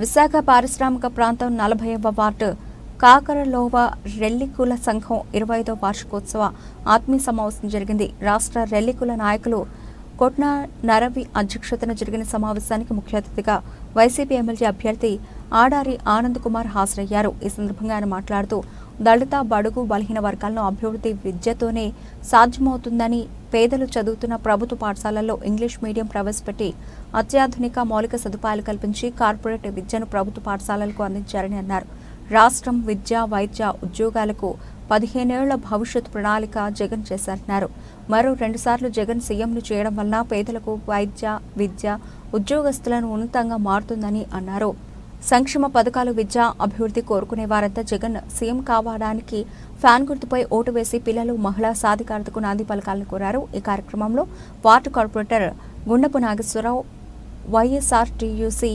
విశాఖ పారిశ్రామిక ప్రాంతం నలభైవ వార్డు. కాకరలోవ రెల్లికుల సంఘం ఇరవై ఐదో వార్షికోత్సవ ఆత్మీయ సమావేశం జరిగింది. రాష్ట్ర రెల్లికుల నాయకులు కొట్న నరవి అధ్యక్షతన జరిగిన సమావేశానికి ముఖ్య అతిథిగా వైసీపీ ఎమ్మెల్యే అభ్యర్థి ఆడారి ఆనంద్ కుమార్ హాజరయ్యారు. ఈ సందర్భంగా ఆయన మాట్లాడుతూ దళిత బడుగు బలహీన వర్గాలను అభివృద్ధి విద్యతోనే సాధ్యమవుతుందని పేదలు చదువుతున్న ప్రభుత్వ పాఠశాలల్లో ఇంగ్లీష్ మీడియం ప్రవేశపెట్టి అత్యాధునిక మౌలిక సదుపాయాలు కల్పించి కార్పొరేట్ విద్యను ప్రభుత్వ పాఠశాలలకు అందించారని అన్నారు. రాష్ట్రం విద్య వైద్య ఉద్యోగాలకు పదిహేనేళ్ళ భవిష్యత్ ప్రణాళిక జగన్ చేశారన్నారు. మరో రెండుసార్లు జగన్ సీఎంను చేయడం వలన పేదలకు వైద్య విద్య ఉద్యోగస్తులను ఉన్నతంగా మారుతుందని అన్నారు. సంక్షేమ పథకాలు విద్య అభివృద్ధి కోరుకునే వారంతా జగన్ సీఎం కావడానికి ఫ్యాన్ గుర్తుపై ఓటు వేసి పిల్లలు మహిళా సాధికారతకు నాంది పలకాలను కోరారు. ఈ కార్యక్రమంలో ward corporator Gundapu Nageswararao YSR TUC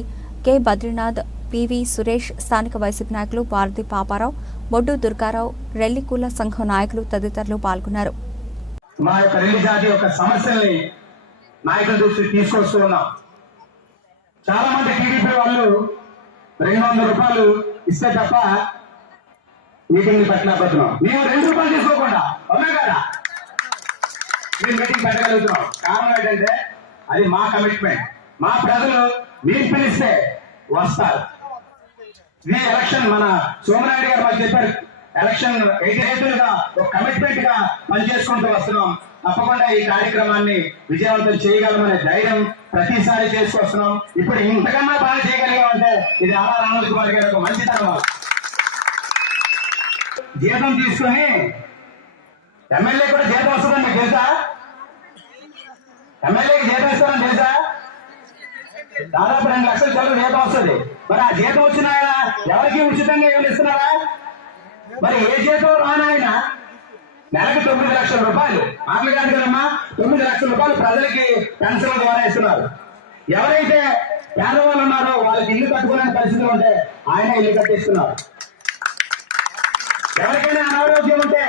K Badrinath PV Suresh స్థానిక వైసీపీ నాయకులు భారతి పాపారావు బొడ్డు దుర్గారావు రెల్లికుల సంఘం నాయకులు తదితరులు పాల్గొన్నారు. మా యొక్క రెల్లి జాతి యొక్క సమస్యల్ని నాయకుల దృష్టికి తీసుకొస్తూ ఉన్నాం. చాలా మంది టీడీపీ వాళ్ళు రెండు వందల రూపాయలు ఇస్తే తప్ప మీటింగ్ పెట్టలేకపోతున్నాం. మేము రెండు రూపాయలు తీసుకోకుండా అవునా కదా? మేము మీటింగ్ పెట్టగలుగుతున్నాం. కారణం ఏంటంటే అది మా కమిట్మెంట్ మా ప్రజలు మీరు పిలిస్తే వస్తారు. ఇది ఎలక్షన్ మన సోమనాయుడు గారు మాకు చెప్పారు ఎలక్షన్ ఎయిటీగా ఒక కమిట్మెంట్గా పనిచేసుకుంటూ వస్తున్నాం. తప్పకుండా ఈ కార్యక్రమాన్ని విజయవంతం చేయగలమనే ధైర్యం ప్రతిసారి చేసుకొస్తున్నాం. ఇప్పుడు ఇంతకన్నా బాగా చేయగలిగామంటే ఇది ఆర్ ఆనంద్ కుమార్ గారి ఒక మంచితనం. జీతం తీసుకొని ఎమ్మెల్యే కూడా జీతం వస్తుందని మీకు తెలుసా? ఎమ్మెల్యేకి జీతం ఇస్తారని తెలుసా? దాదాపు రెండు లక్షల చదువు జీతం వస్తుంది. మరి ఆ జీతం వచ్చినాయా ఎవరికి ఉచితంగా ఏమి ఇస్తున్నారా మరి ఏ జీతం రానాయన నెలకు తొమ్మిది లక్షల రూపాయలు. మాటలు కాదు కదమ్మా తొమ్మిది లక్షల రూపాయలు ప్రజలకి పెన్షన్ల ద్వారా ఇస్తున్నారు. ఎవరైతే పేదవాళ్ళు ఉన్నారో వాళ్ళకి ఇల్లు కట్టుకోలేని పరిస్థితులు ఉంటే ఆయన ఇల్లు కట్టిస్తున్నారు. ఎవరికైనా అనారోగ్యం ఉంటే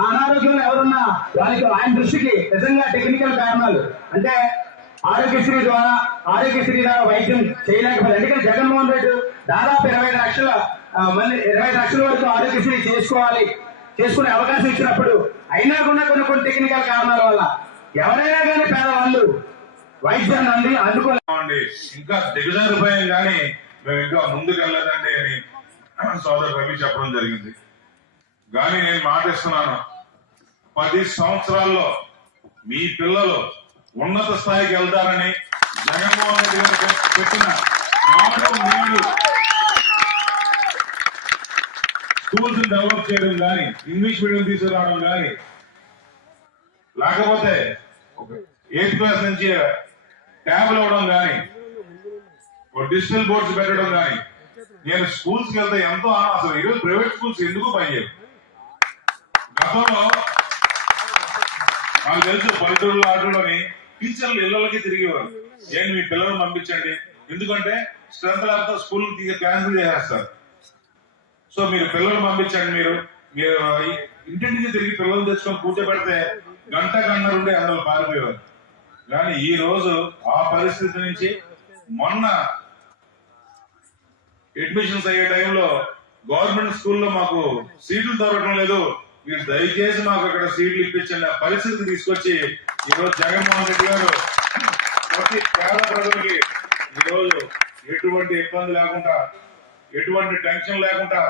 ఆ అనారోగ్యంలో ఎవరున్నా వాళ్ళకి ఆయన దృష్టికి నిజంగా టెక్నికల్ కారణాలు. అంటే ఆరోగ్యశ్రీ ద్వారా ఆరోగ్యశ్రీ ద్వారా వైద్యం చేయలేకపోతే ఎందుకంటే జగన్మోహన్ రెడ్డి దాదాపు ఇరవై లక్షల మళ్ళీ ఇరవై లక్షల వరకు ఆరోగ్యశ్రీ చేసుకోవాలి చేసుకునే అవకాశం ఇచ్చినప్పుడు అయినా కూడా కొన్ని కొన్ని టెక్నికల్ కారణాల వల్ల ఎవరైనా కానీ పేదవాళ్ళు వైద్యాన్ని అంది అందుకోలే. ఇంకా దిగజారిపోయాం కానీ మేము ఇంకా ముందుకెళ్ళదండి అని సోదరు రవి చెప్పడం జరిగింది. కానీ నేను మాటిస్తున్నాను పది సంవత్సరాల్లో మీ పిల్లలు ఉన్నత స్థాయికి వెళ్తారని జగన్మోహన్ రెడ్డి గారు పె- పెట్టిన స్కూల్స్ డెవలప్ చేయడం కానీ ఇంగ్లీష్ మీడియం తీసుకురావడం కానీ. లేకపోతే ఎయిత్ క్లాస్ నుంచి ట్యాబ్లు ఇవ్వడం కానీ డిజిటల్ బోర్డ్స్ పెట్టడం కానీ. నేను స్కూల్స్కి వెళ్తే ఎంతో ఆనందం. అసలు ఈరోజు ప్రైవేట్ స్కూల్స్ ఎందుకు పనిచేయవు? గతంలో నాకు తెలుసు పల్లెటూరులో ఆటల్లోని టీచర్లు ఇళ్ళకి తిరిగేవారు. ఏంటి మీ పిల్లల్ని పంపించండి? ఎందుకంటే స్ట్రెంత్ లేకపోతే స్కూల్ క్యాన్సిల్ చేసేస్తారు. సో మీరు పిల్లల్ని పంపించండి మీరు. మీరు ఇంటింటికి తిరిగి పిల్లలు తెచ్చుకొని కూర్చోబెడితే గంట గంట నుండి అందులో పారిపోయేవారు. కానీ ఈ రోజు ఆ పరిస్థితి నుంచి మొన్న అడ్మిషన్స్ అయ్యే టైంలో గవర్నమెంట్ స్కూల్లో మాకు సీట్లు దొరకడం లేదు. మీరు దయచేసి మాకు అక్కడ సీట్లు ఇప్పించండి. ఆ పరిస్థితి తీసుకొచ్చి ఈ రోజు జగన్మోహన్ రెడ్డి గారు ప్రతి పేద ప్రజలకి ఈ రోజు ఎటువంటి ఇబ్బంది లేకుండా ఎటువంటి టెన్షన్ లేకుండా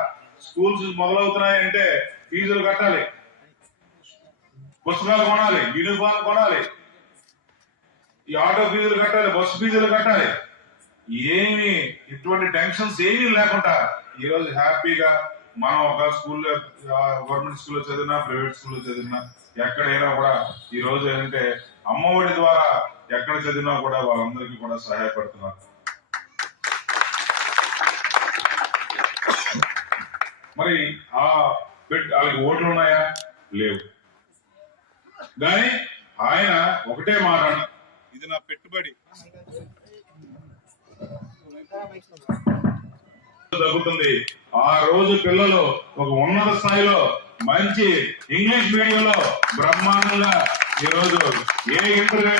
స్కూల్స్ మొదలవుతున్నాయంటే ఫీజులు కట్టాలి. పుస్తకాలు కొనాలి యూనిఫామ్ కొనాలి. ఈ ఆటో ఫీజులు కట్టాలి బస్సు ఫీజులు కట్టాలి. ఏమి ఇటువంటి టెన్షన్స్ ఏమీ లేకుండా ఈ రోజు హ్యాపీగా మనం ఒక స్కూల్లో గవర్నమెంట్ స్కూల్లో చదివినా ప్రైవేట్ స్కూల్లో చదివినా ఎక్కడైనా కూడా ఈ రోజు ఏంటంటే అమ్మఒడి ద్వారా ఎక్కడ చదివినా కూడా వాళ్ళందరికీ కూడా సహాయపడుతున్నారు. మరి ఆ పెట్టి వాళ్ళకి ఓట్లు ఉన్నాయా? లేవు. కానీ ఆయన ఒకటే మాట ఇది నా పెట్టుబడి. తగ్గుతుంది ఆ రోజు పిల్లలు ఒక ఉన్నత స్థాయిలో మంచి ఇంగ్లీష్ మీడియంలో బ్రహ్మాండంగా ఈ రోజు ఏ ఇంటర్వ్యూ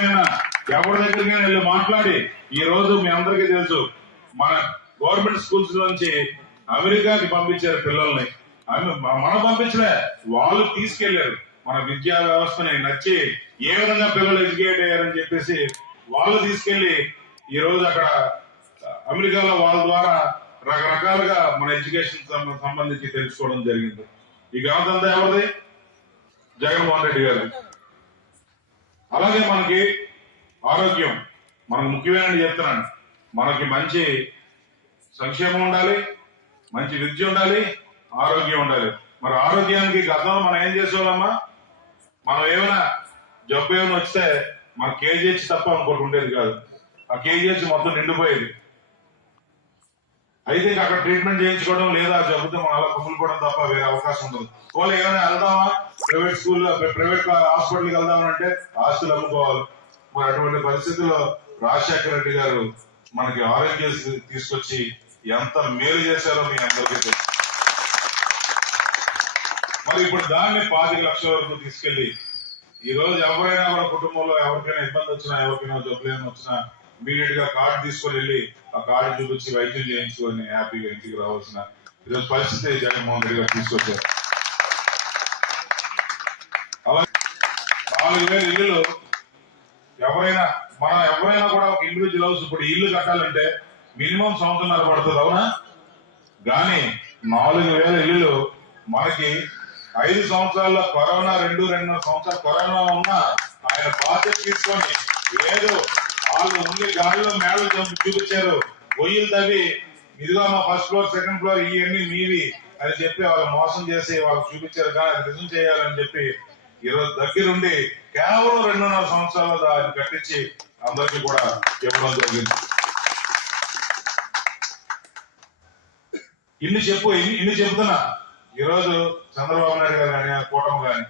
ఎవరి దగ్గరికి వెళ్ళి మాట్లాడి ఈ రోజు మీ అందరికీ తెలుసు మన గవర్నమెంట్ స్కూల్స్ నుంచి అమెరికాకి పంపించారు పిల్లల్ని. అమె- మనం పంపించలే. వాళ్ళు తీసుకెళ్ళారు. మన విద్యా వ్యవస్థని నచ్చి ఏ విధంగా పిల్లలు ఎడ్యుకేట్ అయ్యారని చెప్పేసి వాళ్ళు తీసుకెళ్ళి ఈ రోజు అక్కడ అమెరికాలో వాళ్ళ ద్వారా రకరకాలుగా మన ఎడ్యుకేషన్ సంబంధించి తెలుసుకోవడం జరిగింది. ఈ ఘనత అంతా ఎవరిది? జగన్మోహన్ రెడ్డి గారు అలాగే మనకి ఆరోగ్యం. మనకు ముఖ్యమైన చెప్తున్నాను. మనకి మంచి సంక్షేమం ఉండాలి. మంచి విద్య ఉండాలి ఆరోగ్యం ఉండాలి. మరి ఆరోగ్యానికి గతంలో మనం ఏం చేసేవాళ్ళమ్మా? మనం ఏమైనా జబ్బు ఏమైనా వస్తే మన కేజీహెచ్ తప్ప ఇంకోటి ఉండేది కాదు. ఆ కేజీహెచ్ మొత్తం నిండిపోయేది. అయితే ఇంకా అక్కడ ట్రీట్మెంట్ చేయించుకోవడం లేదా జబ్బుతో మనం అలా కుమ్ములుకోవడం తప్ప వేరే అవకాశం ఉండదు. వాళ్ళు ఏమైనా వెళ్దామా? ప్రైవేట్ స్కూల్ ప్రైవేట్ హాస్పిటల్కి వెళ్దామంటే ఆస్తులు అమ్ముకోవాలి. మరి అటువంటి పరిస్థితుల్లో రాజశేఖర రెడ్డి గారు మనకి ఆరోగ్య తీసుకొచ్చి ఎంత మేలు చేశారో మీ అందరికీ తెలుసు. మరి ఇప్పుడు దాన్ని పాతిక లక్షల వరకు తీసుకెళ్ళి ఈ రోజు ఎవరైనా మన కుటుంబంలో ఎవరికైనా ఇబ్బంది వచ్చినా ఎవరికైనా జబ్బులైనా ఏమైనా వచ్చినా ఇమీడియట్గా కార్డు తీసుకొని వెళ్ళి ఆ కార్డు చూపించి వైద్యం చేయించుకొని హ్యాపీగా ఇంటికి రావాల్సిన ఈరోజు పరిస్థితి జగన్మోహన్ రెడ్డి గారు తీసుకొచ్చారు. నాలుగు వేల ఇల్లు ఎవరైనా మనం ఎవరైనా కూడా ఒక ఇండివిజువల్ హౌస్ ఇప్పుడు ఇల్లు కట్టాలంటే మినిమం సంవత్సరంన్నర పడుతుంది అవునా? కానీ నాలుగు వేల ఇల్లు మనకి ఐదు సంవత్సరాల కరోనా రెండు రెండున్నర సంవత్సరాలు కరోనా ఉన్నా ఆయన బాధ్యత తీసుకొని లేదు వాళ్ళు ఉండి గాలిలో మేడలు చూపించారు. పొయ్యిలు తవ్వి ఇదిగో మా ఫస్ట్ ఫ్లోర్ సెకండ్ ఫ్లోర్ ఇవన్నీ మీవి అని చెప్పి వాళ్ళు మోసం చేసి వాళ్ళు చూపించారు. కానీ అది చేయాలని చెప్పి ఈరోజు దగ్గరుండి కేవలం రెండున్నర సంవత్సరాలు దాన్ని కట్టించి అందరికీ కూడా ఇవ్వడం జరిగింది. ఇల్లు చెప్పు ఇన్ని ఇన్ని చెప్తున్నా చంద్రబాబు నాయుడు గారు కానీ కూటమి కానీ